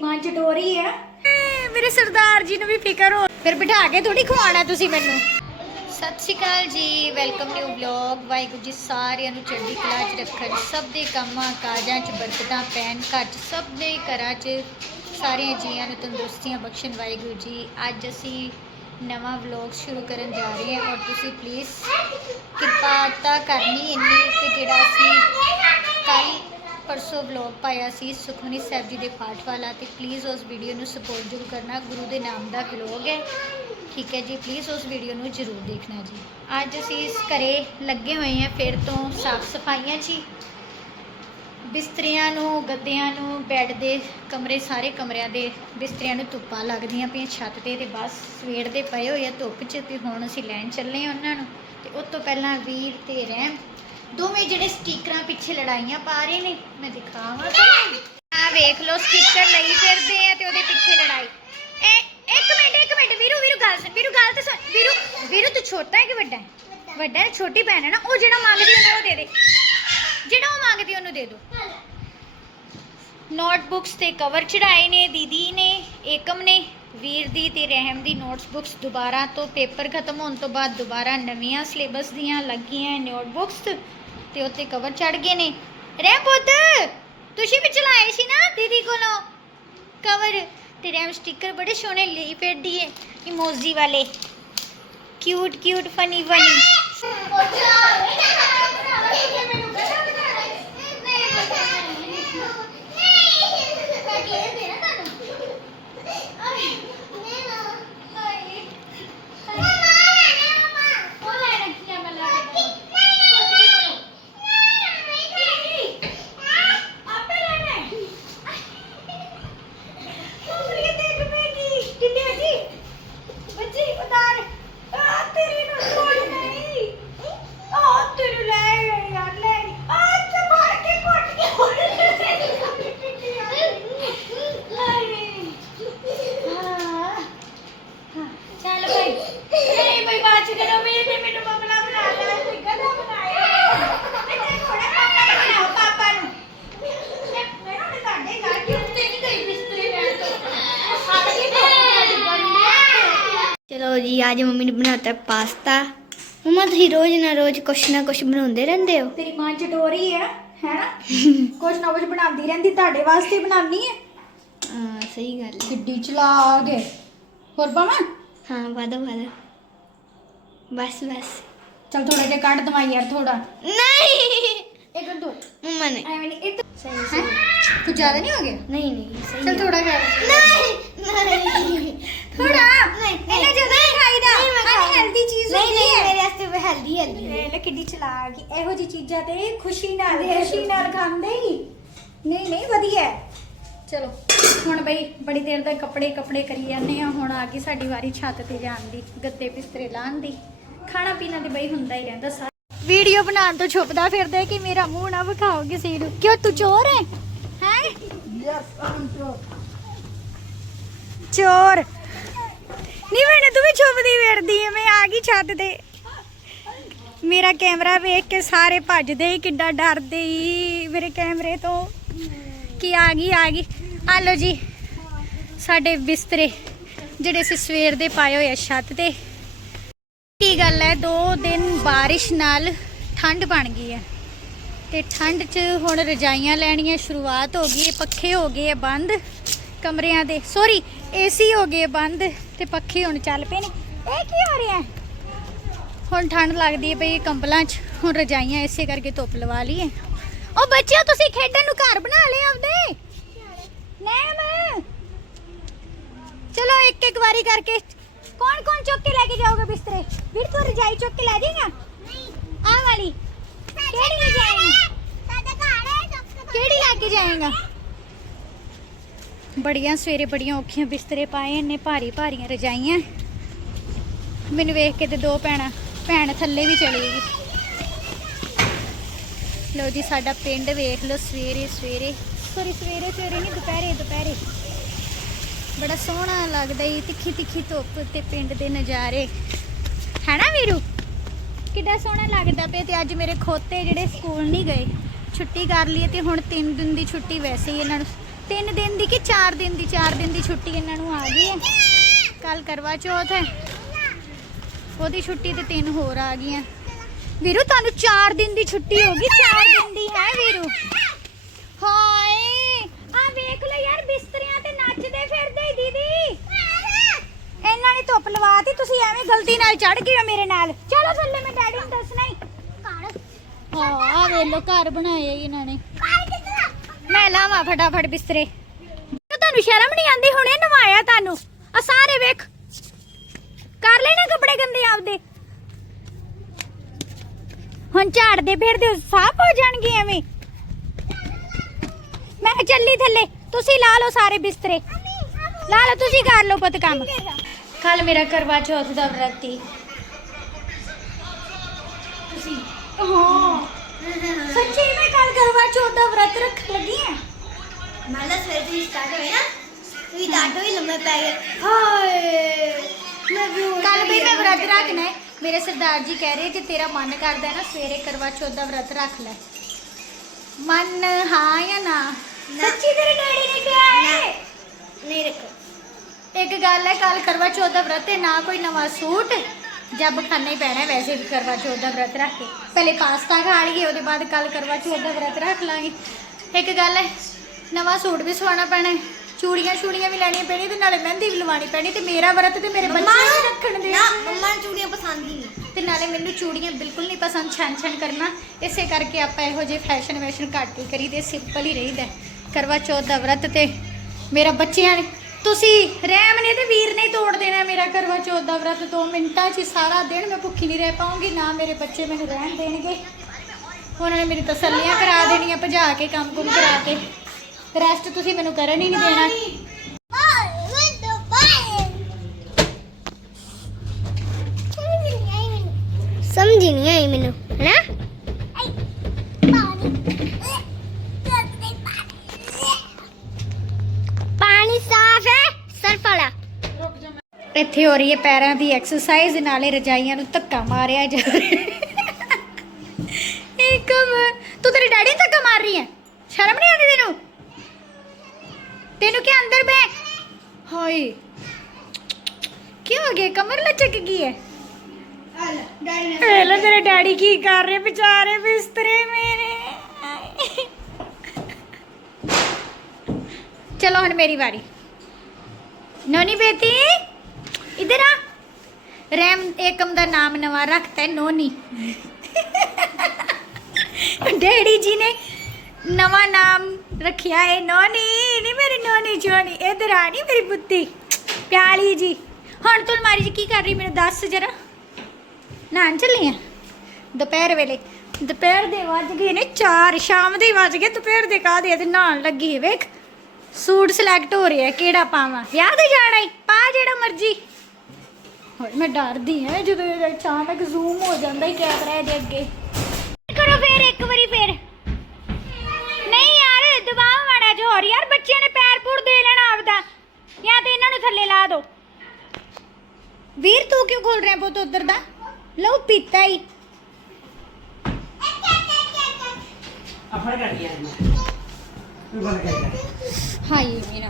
ਮਾਂ ਚਟੋਰੀ ਹੈ ਮੇਰੇ ਸਰਦਾਰ ਜੀ ਨੂੰ ਵੀ ਫਿਕਰ ਹੋ ਫਿਰ ਬਿਠਾ ਕੇ ਥੋੜੀ ਖਵਾਉਣਾ ਤੁਸੀਂ ਮੈਨੂੰ। ਸਤਿ ਸ਼੍ਰੀ ਅਕਾਲ ਜੀ welcome new vlog. Waheguru ji ਸਾਰਿਆਂ ਨੂੰ ਚੜ੍ਹਦੀ ਕਲਾ 'ਚ ਰੱਖਣ। ਸਭ ਦੇ ਕੰਮਾਂ ਕਾਜਾਂ 'ਚ ਬਰਕਤਾਂ ਪੈਣ ਘਰ 'ਚ ਸਭ ਦੇ ਘਰਾਂ 'ਚ ਸਾਰਿਆਂ ਜੀਆਂ ਨੂੰ ਤੰਦਰੁਸਤੀਆਂ ਬਖਸ਼ਣ ਵਾਹਿਗੁਰੂ ਜੀ। ਅੱਜ ਅਸੀਂ ਨਵਾਂ ਵਲੌਗ ਸ਼ੁਰੂ ਕਰਨ ਜਾ ਰਹੇ ਹਾਂ ਔਰ ਤੁਸੀਂ ਪਲੀਜ਼ ਕਿਰਪਾਤਾ ਕਰਨੀ ਇੰਨੀ ਕਿ ਜਿਹੜਾ ਅਸੀਂ ਕੱਲ ਪਰਸੋਂ ਵਲੌਗ ਪਾਇਆ ਸੀ ਸੁਖਮਨੀ ਸਾਹਿਬ ਜੀ ਦੇ ਪਾਠ ਵਾਲਾ ਤੇ ਪਲੀਜ਼ ਉਸ ਵੀਡੀਓ ਨੂੰ ਸਪੋਰਟ ਜ਼ਰੂਰ ਕਰਨਾ, ਗੁਰੂ ਦੇ ਨਾਮ ਦਾ ਵਲੌਗ ਹੈ। ਠੀਕ ਹੈ ਜੀ ਪਲੀਜ਼ ਉਸ ਵੀਡੀਓ ਨੂੰ ਜ਼ਰੂਰ ਦੇਖਣਾ ਜੀ। ਅੱਜ ਅਸੀਂ ਇਸ ਘਰੇ ਲੱਗੇ ਹੋਏ ਹਾਂ ਫਿਰ ਤੋਂ ਸਾਫ਼ ਸਫਾਈਆਂ 'ਚ ਹੀ ਬਿਸਤਰਿਆਂ ਨੂੰ, ਗੱਦਿਆਂ ਨੂੰ ਬੈੱਡ ਦੇ ਕਮਰੇ, ਸਾਰੇ ਕਮਰਿਆਂ ਦੇ ਬਿਸਤਰਿਆਂ ਨੂੰ ਧੁੱਪਾਂ ਲੱਗਦੀਆਂ ਪਈਆਂ, ਛੱਤ ਤੇ ਤੇ ਬਸ ਸਵੇਰ ਦੇ ਪਏ ਹੋਏ ਆ ਧੁੱਪ 'ਚ ਤੇ ਹੁਣ ਅਸੀਂ ਲੈਣ ਚੱਲੇ ਆ ਉਹਨਾਂ ਨੂੰ। ਤੇ ਉਸ ਤੋਂ ਪਹਿਲਾਂ ਵੀਰ ਤੇ ਰਹਿਮ ਦੋਵੇਂ ਜਿਹੜੇ ਸਟickਰਾਂ ਪਿੱਛੇ ਲੜਾਈਆਂ ਪਾ ਰਹੇ ਨੇ, ਮੈਂ ਦਿਖਾਵਾਂ। ਆ ਵੇਖ ਲਓ ਸਟicker ਲਈ ਫਿਰਦੇ ਆ ਤੇ ਉਹਦੇ ਪਿੱਛੇ ਲੜਾਈ। ਇਹ ਇੱਕ ਮਿੰਟ ਇੱਕ ਮਿੰਟ, ਵੀਰੂ ਵੀਰੂ, ਗੱਲ ਸੁਣ, ਵੀਰੂ, ਗੱਲ ਤਾਂ ਸੁਣ, ਵੀਰੂ ਵੀਰੂ, ਤੂੰ ਛੋਟਾ ਹੈ ਕਿ ਵੱਡਾ ਹੈ? ਵੱਡਾ ਹੈ, ਛੋਟੀ ਭੈਣ ਹੈ ਨਾ, ਉਹ ਜਿਹੜਾ ਮੰਗਦੀ ਉਹਨੂੰ ਉਹ ਦੇ ਦੇ। ਜਿਹੜਾ ਉਹ ਮੰਗਦੀ ਉਹਨੂੰ ਦੇ ਦੋ। ਨੋਟਬੁੱਕਸ ਤੇ ਕਵਰ ਚੜਾਏ ਨੇ, ਦੀਦੀ ਨੇ, ਏਕਮ ਨੇ। ਵੀਰ ਦੀ ਤੇ ਰਹਿਮ ਦੀ ਨੋਟਸ ਬੁੱਕਸ ਦੁਬਾਰਾ ਤੋਂ ਪੇਪਰ ਖਤਮ ਹੋਣ ਤੋਂ ਬਾਅਦ ਦੁਬਾਰਾ ਨਵੀਆਂ ਸਿਲੇਬਸ ਦੀਆਂ ਲੱਗੀਆਂ ਨੋਟਬੁੱਕਸ ਤੇ ਉੱਤੇ ਕਵਰ ਚੜ ਗਏ ਨੇ। ਰਹਿਮ ਪੁੱਤ, ਤੁਸੀਂ ਵੀ ਚਲਾਏ ਸੀ ਨਾ ਦੀਦੀ ਕੋਲੋਂ? ਕਵਰ। ਤੇ ਰਹਿਮ ਸਟicker ਬੜੇ ਸੋਹਣੇ ਲਈ ਫਿਰਦੀ ਏ, ਇਮੋਜੀ ਵਾਲੇ। ਕਿਊਟ ਕਿਊਟ ਫਨੀ ਫਨੀ ਬੱਚੀ ਉਤਾਰ ਆ ਤੇਰੀ ਨੂੰ ਛੋੜ ਨਹੀਂ ਆ ਤੇਰੇ ਲੈ ਗਏ ਯਾਰ ਲੈ ਆ ਤੇ ਮਾਰ ਕੇ ਕੁੱਟ ਕੇ ਹੋਰ ਚੱਲ ਭਾਈ ਨਹੀਂ ਭਾਈ ਬਾਤ ਕਰੋ ਮੇਰੇ ਮੈਨੂੰ ਬਬਲਾ ਬਣਾ ਲੈ ਕੋਈ ਗਧਾ ਬਣਾਇਆ ਇੱਥੇ ਥੋੜਾ ਪਾਪਾ ਨੂੰ ਬਣਾਓ ਪਾਪਾ ਨੂੰ ਮੈਂ ਹੁਣ ਤੁਹਾਡੇ ਘਰ ਕਿਉਂ ਤੇ ਨਹੀਂ ਗਈ ਬਿਸਤਰੇ ਲੈਣ ਤੋਂ ਸਾਡੇ ਚਲੋ ਜੀ ਅੱਜ ਮੰਮੀ ਨੇ ਬਣਾਤਾ ਪਾਸਤਾ। ਮਮਾ ਤੁਸੀਂ ਰੋਜ਼ ਨਾ ਰੋਜ਼ ਕੁਛ ਨਾ ਕੁਛ ਬਣਾਉਂਦੇ ਰਹਿੰਦੇ ਹੋ। ਤੇਰੀ ਮਾਂ ਚਟੋਰੀ ਹੈ ਹੈਨਾ ਕੁਛ ਨਾ ਕੁਛ ਬਣਾਉਂਦੀ ਰਹਿੰਦੀ ਤੁਹਾਡੇ ਵਾਸਤੇ ਬਣਾਉਣੀ ਹੈ। ਹਾਂ ਸਹੀ ਗੱਲ ਹੈ। ਕਿੱਡੀ ਚਲਾਕ ਹੈ। ਹੋਰ ਪਾਵਾਂ ਹਾਂ ਵਾਦਾ ਵਾਦਾ ਬਸ ਬਸ। ਚਲ ਥੋੜਾ ਜਿਹਾ ਕੱਢ ਦਵਾਈ ਯਾਰ ਥੋੜਾ ਨਹੀਂ! ਇੱਕ ਦੋ ਮਮਾ ਨੇ। ਐਵੇਂ ਨਹੀਂ ਇਹ ਸਹੀ ਹੈ? ਸਹੀ। ਕੁਝ ਜ਼ਿਆਦਾ ਨਹੀਂ ਹੋ ਗਿਆ? ਨਹੀਂ ਨਹੀਂ ਸਹੀ ਚਲ ਥੋੜਾ ਕਰ ਨਹੀਂ! ਨਹੀਂ। ਥੋੜਾ ਨਹੀਂ, ਇਹਨੇ ਜਦੋਂ ਨਹੀਂ ਖਾਈਦਾ ਨਹੀਂ, ਮੈਂ ਖਾਊਂਗੀ। ਹੈਲਦੀ ਚੀਜ਼ ਨਹੀਂ ਹੁੰਦੀ ਨਹੀਂ ਹੈ। ਮੇਰੇ ਵਾਸਤੇ ਵੀ ਹੈਲਦੀ ਹੈਲਦੀ ਇਹ ਲੈ ਕਿੱਡੀ ਚਲਾਕ ਹੈ। ਇਹੋ ਜੀ ਚੀਜ਼ਾਂ ਤੇ ਖੁਸ਼ੀ ਨਾਲ ਖੁਸ਼ੀ ਨਾਲ ਖਾਂਦੇ ਹੀ। ਨਹੀਂ ਨਹੀਂ ਵਧੀਆ। ਹੈ। ਚਲੋ ਹੁਣ ਬਈ ਬੜੀ ਦੇਰ ਤੱਕ ਕੱਪੜੇ ਕੱਪੜੇ ਕਰੀ ਜਾਂਦੇ ਆ। ਹੁਣ ਆ ਗਈ ਸਾਡੀ ਵਾਰੀ ਛੱਤ ਤੇ ਜਾਣ ਦੀ ਗੱਦੇ ਬਿਸਤਰੇ ਲਾਣ ਦੀ। ਖਾਣਾ ਪੀਣਾ ਤੇ ਬਈ ਹੁੰਦਾ ਹੀ ਰਹਿੰਦਾ ਸਾਰਾ। ਵੀਡੀਓ ਬਣਾਉਣ ਤੋਂ ਛੁਪਦਾ ਫਿਰਦਾ ਕਿ ਮੇਰਾ ਮੂੰਹ ਨਾ ਵਿਖਾਓ ਕਿਸੇ ਨੂੰ ਕਿਉਂ ਤੂੰ ਚੋਰ ਹੈ? ਹੈ? ਚੋਰ। ਚੋਰ। ਨਹੀਂ ਮੈਨੇ ਤੂੰ ਵੀ ਛੁਪਦੀ ਫਿਰਦੀ ਐ ਮੈਂ ਆ ਗਈ ਛੱਤ ਤੇ। ਮੇਰਾ ਕੈਮਰਾ ਵੇਖ ਕੇ ਸਾਰੇ ਭੱਜਦੇ ਹੀ, ਕਿੱਡਾ ਡਰਦੇ ਹੀ ਮੇਰੇ ਕੈਮਰੇ ਤੋਂ। ਕਿ ਆ ਗਈ ਆ ਗਈ। ਆ ਲੋ ਜੀ, ਸਾਡੇ ਬਿਸਤਰੇ, ਜਿਹੜੇ ਅਸੀਂ ਸਵੇਰ ਦੇ ਪਾਏ ਹੋਏ ਆ ਛੱਤ ਤੇ। ਕੀ ਗੱਲ ਹੈ ਦੋ ਦਿਨ ਬਾਰਿਸ਼ ਨਾਲ ਠੰਡ ਬਣ ਗਈ ਹੈ ਤੇ ਠੰਡ 'ਚ ਹੁਣ ਰਜਾਈਆਂ ਲੈਣੀਆਂ ਸ਼ੁਰੂਆਤ ਹੋ ਗਈ ਹੈ ਪੱਖੇ ਹੋ ਗਏ ਆ ਬੰਦ। ਕਮਰਿਆਂ ਦੇ। ਸੌਰੀ ਏਸੀ ਹੋ ਗਏ ਬੰਦ ਤੇ ਪੱਖੇ ਹੁਣ ਚੱਲ ਪਏ ਨੇ। ਇਹ ਕੀ ਹੋ ਰਿਹਾ? ਹੁਣ ਠੰਡ ਲੱਗਦੀ ਹੈ ਪਈ ਕੰਬਲਾਂ 'ਚ। ਹੁਣ ਰਜਾਈਆਂ ਇਸੇ ਕਰਕੇ ਧੁੱਪ ਲਵਾ ਲਈਏ। ਉਹ ਬੱਚਿਓ, ਤੁਸੀਂ ਖੇਡਣ ਨੂੰ ਘਰ ਬਣਾ ਲਿਆ ਆਪਦੇ? ਨੈਮ ਚਲੋ, ਇੱਕ ਇੱਕ ਵਾਰੀ ਕਰਕੇ। ਕੌਣ ਕੌਣ ਚੁੱਕ ਕੇ ਲੈ ਕੇ ਜਾਓਗੇ ਬਿਸਤਰੇ? ਵੀਰ ਤੂੰ ਰਜਾਈ ਚੁੱਕ ਕੇ ਲੈ ਜਾਏਗਾ? ਆਹ ਵਾਲੀ। ਕਿਹੜੀ ਲੈ ਜਾਏਗਾ? ਕਿਹੜੀ ਲੈ ਕੇ ਜਾਏਗਾ? ਬੜੀਆਂ ਸਵੇਰੇ ਬੜੀਆਂ ਔਖੀਆਂ ਬਿਸਤਰੇ ਪਾਏ ਨੇ ਭਾਰੀ ਭਾਰੀਆਂ ਰਜਾਈਆਂ। ਮੈਨੂੰ ਵੇਖ ਕੇ ਤੇ ਦੋ ਭੈਣਾਂ, ਭੈਣ ਥੱਲੇ ਵੀ ਚਲੀ ਗਈ। ਲੋ ਜੀ, ਸਾਡਾ ਪਿੰਡ ਵੇਖ ਲਓ, ਸਵੇਰੇ ਸਵੇਰੇ ਸੋਰੀ ਸਵੇਰੇ ਸਵੇਰੇ ਨਹੀਂ, ਦੁਪਹਿਰੇ ਦੁਪਹਿਰੇ। ਬੜਾ ਸੋਹਣਾ ਲੱਗਦਾ ਈ, ਤਿੱਖੀ ਤਿੱਖੀ ਧੁੱਪ ਤੇ ਪਿੰਡ ਦੇ ਨਜ਼ਾਰੇ। ਹੈਨਾ ਵੀਰੂ? ਕਿੱਡਾ ਸੋਹਣਾ ਲੱਗਦਾ ਪਿਆ ਤੇ ਅੱਜ ਮੇਰੇ ਖੋਤੇ ਜਿਹੜੇ ਸਕੂਲ ਨਹੀਂ ਗਏ, ਛੁੱਟੀ ਕਰ ਲਈ ਹੈ ਤੇ ਹੁਣ 3 ਦਿਨ ਦੀ ਛੁੱਟੀ ਵੈਸੇ ਹੀ ਇਹਨਾਂ ਨੂੰ ਤਿੰਨ ਦਿਨ ਦੀ ਕਿ 4 ਦਿਨ ਦੀ? 4 ਦਿਨ ਦੀ ਛੁੱਟੀ ਇਹਨਾਂ ਨੂੰ ਆ ਗਈ ਹੈ। ਕੱਲ ਕਰਵਾ ਚੌਥ ਹੈ। ਉਹਦੀ ਛੁੱਟੀ ਤੇ ਤਿੰਨ ਹੋਰ ਆ ਗਈਆਂ। ਵੀਰੂ ਤੁਹਾਨੂੰ 4 ਦਿਨ ਦੀ ਛੁੱਟੀ ਹੋ ਗਈ? 4 ਦਿਨ ਦੀ ਹੈ ਵੀਰੂ। ਹਾਏ! ਆ ਵੇਖ ਲੋ ਯਾਰ ਬਿਸਤਰਿਆਂ ਤੇ ਨੱਚਦੇ ਫਿਰਦੇ ਦੀਦੀ। ਇਹਨਾਂ ਨੇ ਧੁੱਪ ਲਵਾਤੀ ਤੁਸੀਂ ਐਵੇਂ ਗਲਤੀ ਨਾਲ ਚੜ ਗਏ ਮੇਰੇ ਨਾਲ। ਚਲੋ ਥੱਲੇ ਮੈਂ ਡੈਡੀ ਨੂੰ ਦੱਸਣਾ ਹੀ। ਹਾਂ ਆ ਵੇਖ ਲੋ ਘਰ ਬਣਾਏ ਈ ਇਹਨਾਂ ਨੇ। ਮੈਂ ਲਾਵਾਂ ਫਟਾਫਟ ਬਿਸਤਰੇ। ਤੁਹਾਨੂੰ ਸ਼ਰਮ ਨਹੀਂ ਆਂਦੀ ਹੁਣੇ ਨਵਾਇਆ ਤੁਹਾਨੂੰ। ਆ ਸਾਰੇ ਵੇਖ। ਕਰ ਲੈਣਾ ਕੱਪੜੇ ਗੰਦੇ ਆਪਦੇ। ਹੁਣ ਝਾੜਦੇ ਫਿਰਦੇ ਸਾਫ਼ ਹੋ ਜਾਣਗੇ ਐਵੇਂ। ਮੈਂ ਚੱਲੀ ਥੱਲੇ। ਤੁਸੀਂ ਲਾ ਲਓ ਸਾਰੇ ਬਿਸਤਰੇ। ਲਾ ਲਓ, ਤੁਸੀਂ ਕਰ ਲਓ ਪੁੱਤ ਕੰਮ। ਕੱਲ ਮੇਰਾ ਕਰਵਾ ਚੌਥ ਦਾ ਵਰਤ। ਸੀ ਤੁਸੀਂ। ਹਾਂ ਸੱਚੀ ਮੈਂ ਕੱਲ ਕਰਵਾ ਚੌਥ ਦਾ ਵਰਤ ਰੱਖਣ ਲੱਗੀ ਆ। ਮਾਲਾ ਸਵੇਰ ਤੋਂ ਸਟਾਰਟ ਹੋਇਆ ਨਾ ਤੁਸੀਂ ਡਾਟੋ ਹੀ ਲੰਮੇ ਪੈ ਗਏ। ਹਾਏ ਕੱਲ ਵੀ ਮੈਂ ਵਰਤ ਰੱਖਣਾ ਹੈ ਮੇਰੇ ਸਰਦਾਰ ਜੀ ਕਹਿ ਰਹੇ ਜੇ ਤੇਰਾ ਮਨ ਕਰਦਾ ਹੈ ਨਾ ਸਵੇਰੇ ਕਰਵਾ ਚੌਥ ਦਾ ਵਰਤ ਰੱਖ ਲੈ। ਮਨ ਹਾਂ ਜਾਂ ਨਾ? ਨਾ। ਸੱਚੀ ਤੇਰੇ ਡੈਡੀ ਨੇ ਕਿਹਾ ਹੈ ਨਹੀਂ ਰੱਖੋ ਇੱਕ ਗੱਲ ਹੈ ਕੱਲ ਕਰਵਾ ਚੌਥ ਦਾ ਵਰਤ ਹੈ ਨਾ ਕੋਈ ਨਵਾਂ ਸੂਟ। ਜੱਬ ਖਾਣਾ ਹੀ ਪੈਣਾ ਵੈਸੇ ਵੀ ਕਰਵਾ ਚੌਥ ਦਾ ਵਰਤ ਰੱਖ ਕੇ। ਪਹਿਲੇ ਪਾਸਤਾ ਖਾ ਲਈਏ ਉਹਦੇ ਬਾਅਦ ਕੱਲ ਕਰਵਾ ਚੌਥ ਦਾ ਵਰਤ ਰੱਖ ਲਾਂਗੇ। ਇੱਕ ਗੱਲ ਹੈ ਨਵਾਂ ਸੂਟ ਵੀ ਸਵਾਉਣਾ ਪੈਣਾ ਹੈ। ਚੂੜੀਆਂ ਛੂੜੀਆਂ ਵੀ ਲੈਣੀਆਂ ਪੈਣੀਆਂ ਤੇ ਨਾਲੇ ਮਹਿੰਦੀ ਵੀ ਲਵਾਉਣੀ ਪੈਣੀ ਤੇ ਮੇਰਾ ਵਰਤ ਤੇ ਮੇਰੇ ਬੱਚੇ ਰੱਖਣ ਦੇ। ਨਾ ਮੰਮਾ ਨੂੰ ਚੂੜੀਆਂ ਪਸੰਦ ਹੀ ਨਹੀਂ। ਤੇ ਨਾਲੇ ਮੈਨੂੰ ਚੂੜੀਆਂ ਬਿਲਕੁਲ ਨਹੀਂ ਪਸੰਦ ਛਣ ਛਣ ਕਰਨਾ। ਇਸੇ ਕਰਕੇ ਆਪਾਂ ਇਹੋ ਜਿਹੇ ਫੈਸ਼ਨ ਵੈਸ਼ਨ ਘੱਟ ਹੀ ਕਰੀਦੇ ਸਿੰਪਲ ਹੀ ਰਹੀਦਾ। ਕਰਵਾ ਚੌਥ ਦਾ ਵਰਤ ਤੇ ਮੇਰਾ ਬੱਚਿਆਂ ਨੇ ਤੁਸੀਂ ਰਹਿਮ ਨੇ ਤੇ ਵੀਰ ਨੇ ਤੋੜ ਦੇਣਾ ਮੇਰਾ ਕਰਵਾ ਚੌਥ ਦਾ ਵਰਤ 2 ਮਿੰਟਾਂ 'ਚ ਸਾਰਾ ਦਿਨ ਮੈਂ ਭੁੱਖੀ ਨਹੀਂ ਰਹਿ ਪਾਉਂਗੀ, ਨਾ ਮੇਰੇ ਬੱਚੇ ਮੈਨੂੰ ਰਹਿਣ ਦੇਣਗੇ। ਉਹਨਾਂ ਨੇ ਮੇਰੀ ਤਸੱਲੀਆਂ ਕਰਾ ਦੇਣੀਆਂ, ਭਜਾ ਕੇ ਕੰਮ ਕੁਮ ਕਰਾ ਕੇ। ਰੈਸਟ ਤੁਸੀਂ ਮੈਨੂੰ ਕਰਨ ਹੀ ਨਹੀਂ ਦੇਣਾ। ਸਮਝ ਨਹੀਂ ਆਈ ਮੈਨੂੰ, ਹੈਨਾ? ਇੱਥੇ ਹੋ ਰਹੀ ਹੈ ਪੈਰਾਂ ਦੀ ਐਕਸਰਸਾਈਜ਼ ਨਾਲੇ ਰਜਾਈਆਂ ਨੂੰ ਧੱਕਾ ਮਾਰਿਆ ਜਾ ਰਿਹਾ ਇੱਕ ਤੂੰ ਤੇਰੇ ਡੈਡੀ ਨੂੰ ਧੱਕਾ ਮਾਰ ਰਹੀ ਹੈ? ਸ਼ਰਮ ਨਹੀਂ ਆਉਂਦੀ ਤੈਨੂੰ? ਤੈਨੂੰ ਕੀ ਅੰਦਰ ਬੈ? ਹਾਏ। ਕੀ ਹੋ ਗਿਆ ਕਮਰ ਲਚਕ ਗਈ ਹੈ। ਲੈ ਤੇਰੇ ਡੈਡੀ ਕੀ ਕਰ ਰਹੇ? ਵਿਚਾਰੇ ਬਿਸਤਰੇ ਮੇਰੇ। ਚਲੋ ਹੁਣ ਮੇਰੀ ਵਾਰੀ। ਨੋਨੀ ਬੇਟੀ ਇਧਰ ਆ। ਰੈਮ, ਏਕਮ ਦਾ ਨਾਮ ਨਵਾਂ ਰੱਖਤਾ ਨੋਨੀ। ਡੈਡੀ ਜੀ ਨੇ ਨਵਾਂ ਨਾਮ ਰੱਖਿਆ ਹੈ ਨੋਨੀ ਨਹੀਂ ਮੇਰੀ ਨੋਨੀ ਜੋਨੀ, ਇਧਰ ਆ ਨਹੀਂ ਮੇਰੀ ਬੁੱਤੀ। ਪਿਆਲੀ ਜੀ, ਹੁਣ ਤੂੰ ਅਲਮਾਰੀ 'ਚ ਕੀ ਕਰ ਰਹੀ ਮੈਨੂੰ ਦੱਸ ਜਰਾ। ਨਾਨ ਚੱਲੀ ਆ? ਦੁਪਹਿਰ ਵੇਲੇ। ਦੁਪਹਿਰ ਦੇ ਵੱਜ ਗਏ ਨੇ 4 ਸ਼ਾਮ ਦੇ ਵੱਜ ਗਏ, ਦੁਪਹਿਰ ਦੇ ਕਾਹਦੇ ਤੇ ਨਹਾਉਣ ਲੱਗੀ ਵੇਖ। ਸੂਟ ਸਿਲੈਕਟ ਹੋ ਰਿਹਾ, ਕਿਹੜਾ ਪਾਵਾਂ? ਵਿਆਹ ਤੇ ਜਾਣਾ ਈ, ਪਾ ਜਿਹੜਾ ਮਰਜ਼ੀ। ਹੁਣ ਮੈਂ ਡਰਦੀ ਆ ਜਦੋਂ ਇਹ ਅਚਾਨਕ ਜ਼ੂਮ ਹੋ ਜਾਂਦਾ ਹੀ ਕੈਮਰਾ ਇਹਦੇ ਅੱਗੇ। ਕਰੋ ਫੇਰ ਇੱਕ ਵਾਰੀ ਫੇਰ। ਨਹੀਂ ਯਾਰ ਦਬਾਅ ਮਾੜਾ ਜਿਹਾ ਹੋਰ। ਯਾਰ ਬੱਚਿਆਂ ਨੇ ਪੈਰ ਪੂਰ ਦੇ ਲੈਣਾ ਆਪਦਾ। ਜਾਂ ਤੇ ਇਹਨਾਂ ਨੂੰ ਥੱਲੇ ਲਾ ਦੋ। ਵੀਰ ਤੂੰ ਕਿਉਂ ਖੋਲ ਰਿਹਾ ਪੁੱਤ ਉਧਰ ਦਾ? ਲਓ ਪੀਤਾ ਹੀ। ਅਫੜ ਕਰ ਦਿਆ ਤੂੰ ਬੰਦ ਕਰ। ਦੇ ਹਾਏ ਮੇਰਾ।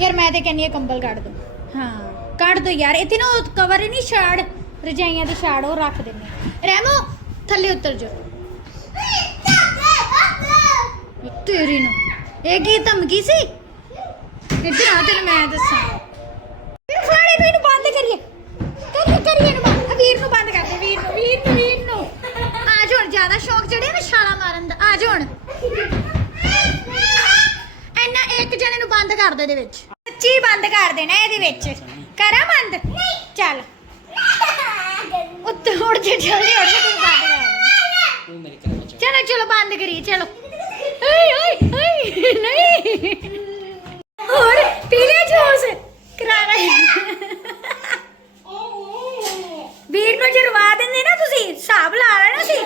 ਯਾਰ ਮੈਂ ਤੇ ਕਹਿੰਨੀ ਆ ਕੰਬਲ ਕੱਢ ਦੋ। ਹਾਂ। ਕੱਢ ਦੋ ਯਾਰ, ਇੱਥੇ ਨਾ ਕਵਰ ਨਹੀਂ ਛਾੜ, ਰਜਾਈਆਂ ਦੀ ਛਾੜ ਉਹ ਰੱਖ ਦਿੰਨੇ ਰਹਿਮੋ ਥੱਲੇ ਉਤਰ ਜਾ। ਤੇਰੀ ਨੂੰ। ਇਹ ਕੀ ਧਮਕੀ ਸੀ? ਇੱਧਰ ਆ, ਤੈਨੂੰ ਮੈਂ ਦੱਸਾਂ। ਫਾੜੇ ਨੂੰ ਇਹਨੂੰ ਬੰਦ ਕਰੀਏ। ਕਰੀਏ ਕਰੀਏ ਇਹਨੂੰ ਬੰਦ। ਵੀਰ ਨੂੰ ਬੰਦ ਕਰ ਦੇ, ਵੀਰ ਨੂੰ ਵੀਰ ਨੂੰ ਵੀਰ ਨੂੰ। ਆ ਹੁਣ, ਜ਼ਿਆਦਾ ਸ਼ੌਕ ਚੜਿਆ ਨਾ ਛਾਲਾ ਮਾਰਨ ਦਾ। ਆ ਜਾ ਹੁਣ। ਇੰਨਾ ਇੱਕ ਜਣੇ ਨੂੰ ਬੰਦ ਕਰ ਦੇ ਇਹਦੇ ਵਿੱਚ। ਸੱਚੀ ਬੰਦ ਕਰ ਦੇਣਾ ਇਹਦੇ ਵਿੱਚ। ਕਰਾਂ ਬੰਦ ਚੱਲ। ਉੱਤੇ ਉੜ ਜਾ ਜਲਦੀ ਉੜ ਜਾ ਤੂੰ ਬੰਦ ਕਰ। ਤੂੰ ਮੇਰੇ ਘਰ ਵਿੱਚ ਚਲੋ ਚਲੋ ਬੰਦ ਕਰੀ ਚਲੋ। ਓਏ ਓਏ ਓਏ ਨਹੀਂ। ਹੋਰ ਪੀਲੇ ਜੂਸ? ਕਰਾ ਰਹੇ ਵੀਰ ਨੂੰ ਜਰਵਾ ਦਿੰਦੇ ਨਾ ਤੁਸੀਂ ਹਿਸਾਬ ਲਾ ਲੈਣਾ ਸੀ।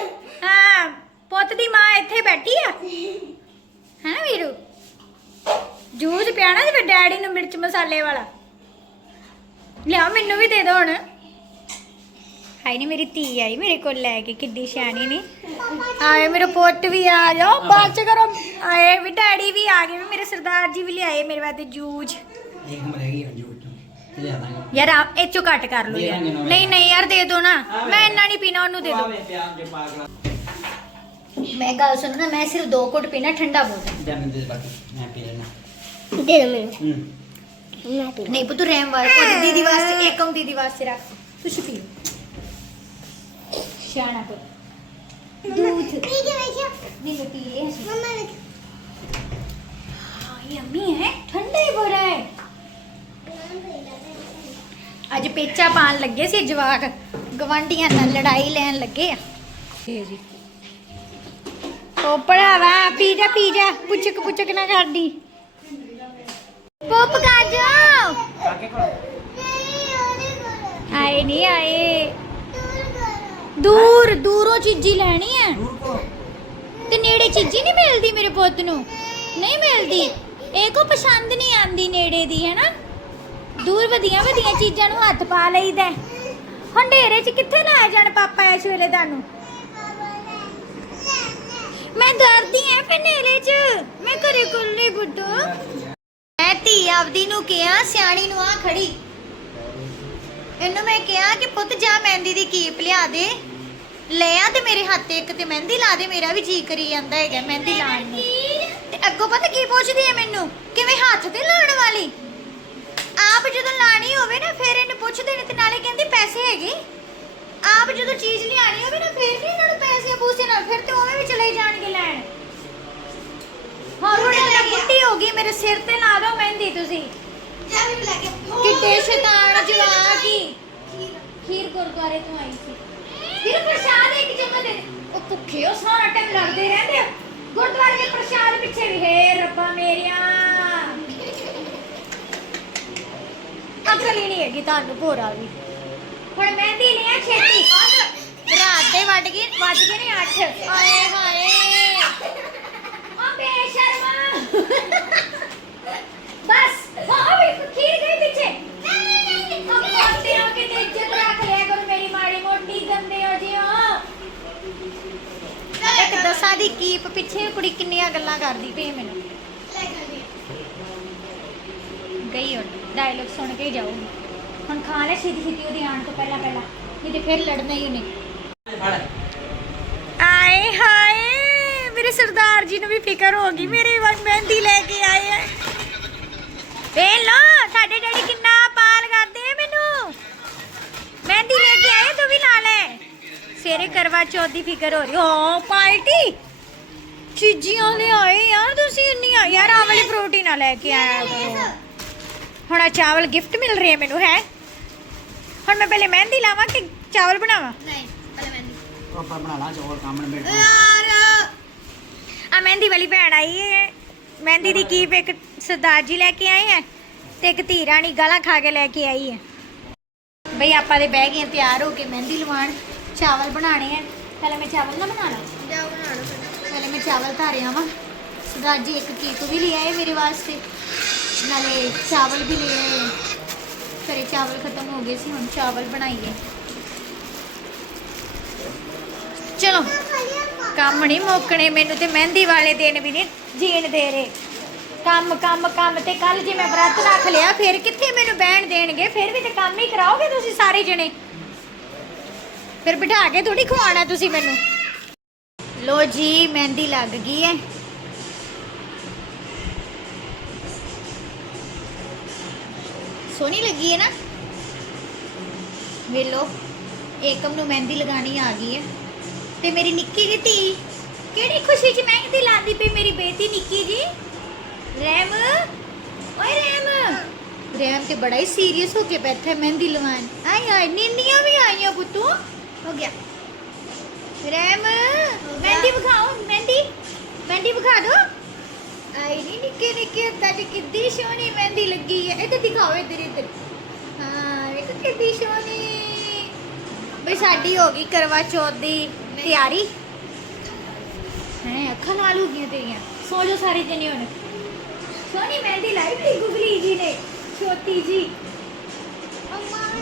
ਹਾਂ ਪੁੱਤ ਦੀ ਮਾਂ ਇੱਥੇ ਬੈਠੀ ਆ। ਹੈ ਵੀਰੂ? ਜੂਸ ਪਿਆਣਾ ਤੇ ਫਿਰ ਡੈਡੀ ਨੂੰ ਮਿਰਚ ਮਸਾਲੇ ਵਾਲਾ? ਲਿਆ ਮੈਨੂੰ ਵੀ ਦੇ ਦੋ ਹੁਣ। ਹਾਏ ਨੀ ਮੇਰੀ ਧੀ ਆਈ ਮੇਰੇ ਕੋਲ ਲੈ ਕੇ ਕਿੱਡੀ ਸਿਆਣੀ ਨੀ। ਆਏ ਮੇਰਾ ਪੁੱਤ ਵੀ ਆ ਜਾਓ ਬਾਅਦ ਚ ਕਰੋ। ਆਏ ਵੀ ਡੈਡੀ ਵੀ ਆ ਗਏ ਵੀ ਮੇਰੇ ਸਰਦਾਰ ਜੀ ਵੀ ਲਿਆਏ ਮੇਰੇ ਵਾਸਤੇ ਜੂਜ। ਇੱਕ ਤੇ। ਲਿਆ ਦਾਂਗੇ। ਯਾਰ ਆ ਇਹ ਚੋਂ ਕੱਟ ਕਰ ਲਓ ਯਾਰ। ਨਹੀਂ ਨਹੀਂ ਯਾਰ ਦੇ ਦੋ ਨਾ। ਮੈਂ ਇੰਨਾ ਨਹੀਂ ਪੀਣਾ ਉਹਨੂੰ ਦੇ ਦੋ। ਮੈਂ ਗੱਲ ਸੁਣ ਨਾ ਮੈਂ ਸਿਰਫ ਦੋ ਘੁੱਟ ਪੀਣਾ ਠੰਡਾ ਜਨ ਦੇ ਮੈਂ ਪੀ ਲੈਣਾ ਦੇ ਦੋ ਮੈਨੂੰ। ના પીવું નહીં બધું રેમ વાર કોઈ દીદી વાસ્તે એકમ દીદી વાસ્તે રાખ તું શું પીવું શાણા પર દૂધ પી ગયો છે દીદી પી મમ્મા ને યમી હે ઠંડાઈ ભરાય ਅੱਜ ਪੇਚਾ ਪਾਣ ਲੱਗੇ ਸੀ ਜਵਾਕ ਗਵਾਂਢੀਆਂ ਨਾਲ ਲੜਾਈ ਲੈਣ ਲੱਗੇ ਆ ਫੇਰੀ ਉਹ ਪੜਾਵਾ ਪੀ ਜਾ ਪੀ ਜਾ ਪੁੱਛਕ ਪੁੱਛਕ ਨਾ ਕਰਦੀ ਪੋਪ ਕਾ ਜਾਓ ਕਾਕੇ ਕੋਲ। ਆਏ ਨਹੀਂ ਆਏ। ਦੂਰ ਦੂਰੋਂ ਚੀਜ਼ੀ ਲੈਣੀ ਹੈ। ਤੇ ਨੇੜੇ ਚੀਜ਼ੀ ਨਹੀਂ ਮਿਲਦੀ ਮੇਰੇ ਪੁੱਤ ਨੂੰ? ਨਹੀਂ ਮਿਲਦੀ। ਇਹ ਕੋ ਪਸੰਦ ਨਹੀਂ ਆਂਦੀ ਨੇੜੇ ਦੀ ਹੈ ਨਾ ਦੂਰ ਵਧੀਆਂ ਵਧੀਆਂ ਚੀਜ਼ਾਂ ਨੂੰ ਹੱਥ ਪਾ ਲਈਦਾ। ਹੰਡੇਰੇ 'ਚ ਕਿੱਥੇ ਲੈ ਜਾਣ ਪਾਪਾ ਇਸ ਵੇਲੇ ਤੁਹਾਨੂੰ? ਮੈਂ ਡਰਦੀ ਐ ਫਨੇਰੇ 'ਚ। ਮੈਂ ਘਰੇ ਕੁੱਲੀ ਬੁੱਢੋ ਮੈਂ ਧੀ ਆਪਦੀ ਨੂੰ ਕਿਹਾ ਸਿਆਣੀ ਨੂੰ ਆ ਖੜੀ। ਇਹਨੂੰ ਮੈਂ ਕਿਹਾ ਕਿ ਪੁੱਤ ਜਾ ਮਹਿੰਦੀ ਦੀ ਕੀਪ ਲਿਆ ਦੇ। ਲੈ ਆ ਤੇ ਮੇਰੇ ਹੱਥ ਤੇ ਇੱਕ ਤੇ ਮਹਿੰਦੀ ਲਾ ਦੇ ਮੇਰਾ ਵੀ ਜੀ ਕਰੀ ਜਾਂਦਾ ਹੈਗਾ ਮਹਿੰਦੀ ਲਾਉਣ ਨੂੰ। ਤੇ ਅੱਗੋਂ ਪਤਾ ਕੀ ਪੁੱਛਦੀ ਹੈ ਮੈਨੂੰ? ਕਿਵੇਂ ਹੱਥ ਤੇ ਲਾਉਣ ਵਾਲੀ? ਆਪ ਜਦੋਂ ਲਾਣੀ ਹੋਵੇ ਨਾ ਫਿਰ ਇਹਨੂੰ ਪੁੱਛਦੇ ਨੇ ਤੇ ਨਾਲੇ ਕਹਿੰਦੀ ਪੈਸੇ ਹੈਗੇ। ਆਪ ਜਦੋਂ ਚੀਜ਼ ਲਿਆਣੀ ਹੋਵੇ ਨਾ ਫਿਰ ਨਹੀਂ ਇਹਨਾਂ ਨੂੰ ਪੈਸੇ ਪੂਸੇ ਨਾਲ ਫਿਰ ਤੇ ਉਵੇਂ ਵੀ ਚਲੇ ਜਾਣਗੇ ਲੈਣ। ਹੁਣ ਇਹ ਬੁੱਢੀ ਹੋ ਗਈ ਮੇਰੇ ਸਿਰ ਤੇ ਲਾ ਦਿਓ ਮਹਿੰਦੀ ਤੁਸੀਂ। ਕਿੱਡੇ ਸ਼ੈਤਾਨ ਜਵਾਕੀ ਖੀਰ। ਗੁਰਦੁਆਰੇ ਤੋਂ ਆਈ ਸੀ। ਫਿਰ ਪ੍ਰਸ਼ਾਦ ਇੱਕ ਜਮਾ ਦੇ ਦੇ। ਉਹ ਭੁੱਖੇ ਉਹ ਸਾਰਾ ਟਾਈਮ ਲੜਦੇ ਰਹਿੰਦੇ ਆ। ਗੁਰਦੁਆਰੇ ਦੇ ਪ੍ਰਸ਼ਾਦ ਪਿੱਛੇ ਵੀ ਹੈ ਰੱਬਾ ਮੇਰਿਆ। ਅਕਲ ਹੀ ਨਹੀਂ ਹੈਗੀ ਤੁਹਾਨੂੰ ਭੋਰਾ ਵੀ ਹੁਣ ਮਹਿੰਦੀ ਲਿਆ ਛੇਤੀ ਰਾਤ ਦੇ ਵੱਜ ਗਏ ਵੱਜ ਗਏ ਨੇ 8 ਆਏ ਹਾਏ ਆ ਬੇਸ਼ਰਮਾ ਬਸ ਹਾਂ ਵੀ ਖੀਰ ਗਈ ਪਿੱਛੇ। ਅਬ ਮੋਟੇ ਹੋ ਕੇ ਤੇ ਇੱਜ਼ਤ ਰੱਖ ਲਿਆ ਕਰੋ ਮੇਰੀ ਮਾੜੀ ਮੋਟੀ ਗੰਦੇ ਹੋ ਜਿਓ। ਇੱਕ ਦਸਾਂ ਦੀ ਕੀਪ ਪਿੱਛੇ ਕੁੜੀ ਕਿੰਨੀਆਂ ਗੱਲਾਂ ਕਰਦੀ ਪਈ ਮੈਨੂੰ। ਗਈ ਹੁਣ ਡਾਇਲੌਗ ਸੁਣ ਕੇ ਹੀ ਜਾਊਗੀ। ਹੁਣ ਖਾ ਲੈ ਛੇਤੀ ਛੇਤੀ ਉਹਦੇ ਆਉਣ ਤੋਂ ਪਹਿਲਾਂ ਪਹਿਲਾਂ ਨਹੀਂ ਤੇ ਫਿਰ ਲੜਨਾ ਹੀ ਉਹਨੇ। ਆਏ ਹਾਏ। ਮੇਰੇ ਸਰਦਾਰ ਜੀ ਨੂੰ ਵੀ ਫਿਕਰ ਹੋ ਗਈ ਮੇਰੇ ਵੱਲ ਮਹਿੰਦੀ ਲੈ ਕੇ ਆਏ ਐ ਵੇਖ ਲੋ ਸਾਡੇ ਡੈਡੀ ਕਿੰਨਾ ਪਾਲ ਕਰਦੇ ਆ ਮੈਨੂੰ। ਮਹਿੰਦੀ ਲੈ ਕੇ ਆਏ ਤੂੰ ਵੀ ਲਾ ਲੈ। ਸਵੇਰੇ ਕਰਵਾ ਚੌਥ ਦੀ ਫਿਕਰ ਹੋ ਰਹੀ ਓ ਪਾਰਟੀ। ਚੀਜ਼ੀਆਂ ਲਿਆਏ ਯਾਰ ਤੁਸੀਂ ਇੰਨੀਆਂ। ਯਾਰ ਆਹ ਵਾਲੀ ਪ੍ਰੋਟੀਨ ਨਾ ਲੈ ਕੇ ਆਇਆ ਕਰੋ। ਹੁਣ ਆ ਚਾਵਲ ਗਿਫਟ ਮਿਲ ਰਹੇ ਆ ਮੈਨੂੰ ਹੈ? ਹੁਣ ਮੈਂ ਪਹਿਲੇ ਮਹਿੰਦੀ ਲਾਵਾਂ ਕਿ ਚਾਵਲ ਬਣਾਵਾਂ? ਪਾਪਾ ਬਣਾ ਲਾ ਚੋਰ ਕੰਮ ਨੇ ਬੈਠਾ ਆ ਮਹਿੰਦੀ ਵਾਲੀ ਭੈਣ ਆਈ ਹੈ ਮਹਿੰਦੀ ਦੀ ਕੀਪ ਇੱਕ ਸਰਦਾਰ ਜੀ ਲੈ ਕੇ ਆਏ ਹੈ ਤੇ ਇੱਕ ਧੀ ਰਾਣੀ ਗਾਲਾਂ ਖਾ ਕੇ ਲੈ ਕੇ ਆਈ ਹੈ ਬਈ ਆਪਾਂ ਦੇ ਬਹਿ ਗਏ ਤਿਆਰ ਹੋ ਕੇ ਮਹਿੰਦੀ ਲਵਾਉਣ। ਚਾਵਲ ਬਣਾਣੇ ਆ। ਪਹਿਲੇ ਮੈਂ ਚਾਵਲ ਨਾ ਬਣਾ ਲਾਂ ਪਹਿਲੇ ਮੈਂ ਚਾਵਲ ਧਾਰਿਆ ਵਾਂ ਸਰਦਾਰ ਜੀ ਇੱਕ ਕੀਪ ਵੀ ਲੈ ਆਏ ਮੇਰੇ ਵਾਸਤੇ। ਨਾਲੇ ਚਾਵਲ ਵੀ ਲੈ ਆਏ। ਘਰੇ ਚਾਵਲ ਖਤਮ ਹੋ ਗਏ ਸੀ ਹੁਣ ਚਾਵਲ ਬਣਾਈਏ। ਚਲੋ। ਕੰਮ ਨਹੀਂ ਮੁੱਕਣੇ, ਮੈਨੂੰ ਤੇ ਮਹਿੰਦੀ ਵਾਲੇ ਦਿਨ ਵੀ ਨਹੀਂ ਜੀਣ ਦੇ ਰਹੇ। ਕੰਮ ਕੰਮ ਕੰਮ ਤੇ ਕੱਲ ਜੇ ਮੈਂ ਵਰਤ ਰੱਖ ਲਿਆ, ਫਿਰ ਕਿੱਥੇ ਮੈਨੂੰ ਬਹਿਣ ਦੇਣਗੇ? ਫਿਰ ਵੀ ਤੇ ਕੰਮ ਹੀ ਕਰਾਓਗੇ ਤੁਸੀਂ ਸਾਰੇ ਜਣੇ? ਫਿਰ ਬਿਠਾ ਕੇ ਥੋੜੀ ਖਵਾਣਾ ਤੁਸੀਂ ਮੈਨੂੰ। ਲੋ ਜੀ, ਮਹਿੰਦੀ ਲੱਗ ਗਈ ਹੈ। ਸੋਹਣੀ ਲੱਗੀ ਹੈ ਨਾ? ਵੇਲੋ ਏਕਮ ਨੂੰ ਮਹਿੰਦੀ ਲਗਾਣੀ ਆ ਗਈ ਹੈ। ਤੇ ਮੇਰੀ ਨਿੱਕੀ ਜਿਹੀ ਧੀ? ਕਿਹੜੀ ਖੁਸ਼ੀ 'ਚ ਮਹਿੰਦੀ ਲਾਉਂਦੀ ਪਈ ਮੇਰੀ ਬੇਟੀ ਨਿੱਕੀ ਜੀ ਰੈਮ? ਓਏ ਰੈਮ! ਰੈਮ ਤੇ ਬੜਾ ਹੀ ਸੀਰੀਅਸ ਹੋ ਕੇ ਬੈਠਾ ਮਹਿੰਦੀ ਲਵਾਉਣ। ਆਈ ਆਈ ਨਿੰਨੀਆਂ ਵੀ ਆਈਆਂ ਪੁੱਤੂ ਹੋ ਗਿਆ। ਰੈਮ ਮਹਿੰਦੀ ਵਿਖਾਓ ਮਹਿੰਦੀ। ਮਹਿੰਦੀ ਵਿਖਾ ਦੋ। ਆਈ ਨਹੀਂ ਨਿੱਕੇ ਨਿੱਕੇ ਹੱਥਾਂ 'ਚ ਕਿੱਦੀ ਸੋਹਣੀ ਮਹਿੰਦੀ ਲੱਗੀ ਹੈ ਇੱਧਰ ਦਿਖਾਓ ਇੱਧਰ ਇੱਧਰ। ਹਾਂ ਵੇਖੋ ਕਿੱਦੀ ਸੋਹਣੀ। ਬਈ ਸਾਡੀ ਹੋ ਗਈ ਕਰਵਾ ਚੌਥ ਦੀ। ਤਿਆਰੀ? ਹੈ, ਅੱਖਾਂ ਨਾਲ ਹੋ ਗਈਆਂ ਤੇਰੀਆਂ। ਸੋ ਜੋ ਸਾਰੇ ਜਣੇ ਹੁਣ। ਸੋਹਣੀ ਮਹਿੰਦੀ ਲਾਈ ਤੀ ਗੁਗਲੀ ਜੀ ਨੇ, ਛੋਟੀ ਜੀ।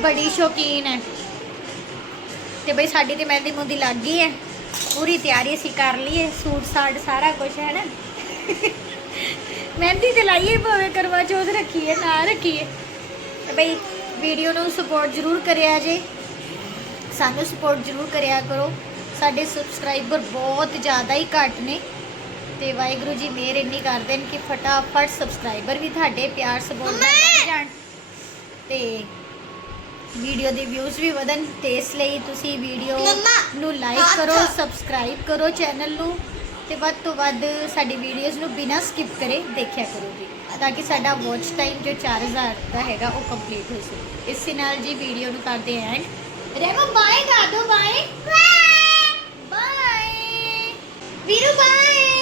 ਬੜੀ ਸ਼ੌਕੀਨ ਹੈ ਤੇ ਬਈ ਸਾਡੀ ਤੇ ਮਹਿੰਦੀ ਮੁੰਦੀ ਲੱਗ ਗਈ ਹੈ ਪੂਰੀ ਤਿਆਰੀ ਅਸੀਂ ਕਰ ਲਈ ਹੈ ਸੂਟ ਸਾਟ ਸਾਰਾ ਕੁਝ ਹੈ ਨਾ ਮਹਿੰਦੀ ਤੇ ਲਾਈਏ ਭਾਵੇਂ ਕਰਵਾ ਚੌਥ ਰੱਖੀਏ, ਨਾ ਰੱਖੀਏ। ਤੇ ਬਈ ਵੀਡੀਓ ਨੂੰ ਸਪੋਰਟ ਜ਼ਰੂਰ ਕਰਿਆ ਜੇ। ਸਾਨੂੰ ਸਪੋਰਟ ਜ਼ਰੂਰ ਕਰਿਆ ਕਰੋ। ਸਾਡੇ ਸਬਸਕ੍ਰਾਈਬਰ ਬਹੁਤ ਜ਼ਿਆਦਾ ਹੀ ਘੱਟ ਨੇ ਤੇ ਵਾਹਿਗੁਰੂ ਜੀ ਮਿਹਰ ਇੰਨੀ ਕਰ ਦੇਣ ਕਿ ਫਟਾਫਟ ਸਬਸਕ੍ਰਾਈਬਰ ਵੀ ਤੁਹਾਡੇ ਪਿਆਰ ਸਪੋਰਟ ਨਾਲ ਵੱਧ ਜਾਣ ਤੇ ਵੀਡੀਓ ਦੇ ਵਿਊਜ਼ ਵੀ ਵਧਣ ਤੇ ਇਸ ਲਈ ਤੁਸੀਂ ਵੀਡੀਓ ਨੂੰ ਲਾਈਕ। ਕਰੋ ਸਬਸਕ੍ਰਾਈਬ ਕਰੋ ਚੈਨਲ ਨੂੰ ਤੇ ਵੱਧ ਤੋਂ ਵੱਧ ਸਾਡੀ ਵੀਡੀਓਜ਼ ਨੂੰ ਬਿਨਾਂ ਸਕਿਪ ਕਰੇ ਦੇਖਿਆ ਕਰੋ ਜੀ ਤਾਂ ਕਿ ਸਾਡਾ ਵਾਚ ਟਾਈਮ ਜੋ 4000 ਦਾ ਹੈਗਾ ਉਹ ਕੰਪਲੀਟ ਹੋ ਸਕੇ। ਇਸੇ ਨਾਲ ਜੀ ਵੀਡੀਓ ਨੂੰ ਕਰਦੇ ਐਂਡ ਰੇਮੋ ਬਾਏ ਗਾ ਦੋ ਬਾਏ Peter, bye.